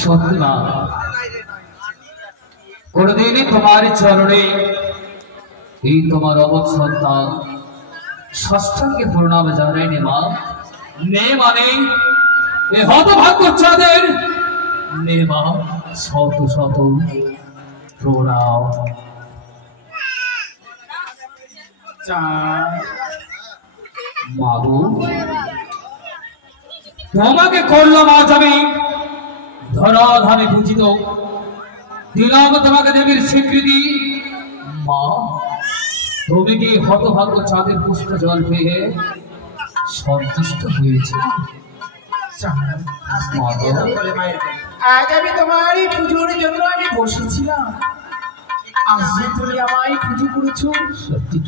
সত্যি মা, কোনদিনই তোমার চরণে এই তোমার অবৎ সন্তান ষষ্ঠাঙ্গে প্রণাম জানায়নি মা। নে মানে এ হতভাগ্য চাঁদের নে মা শত শত প্রণাম। মাগো তোমাকে করলাম আজ আমি ধরাধামে পূজিত, দিলাম তোমাকে দেবীর স্বীকৃতি। মা তুমি কি হতভাগ্য চাঁদের পুষ্প জল পেয়ে সন্তুষ্ট হয়েছে? আজ আমি তোমার এই পুজোর জন্য আমি বসেছিলাম, আজ তুমি আমায় পুজো করেছো। সত্যি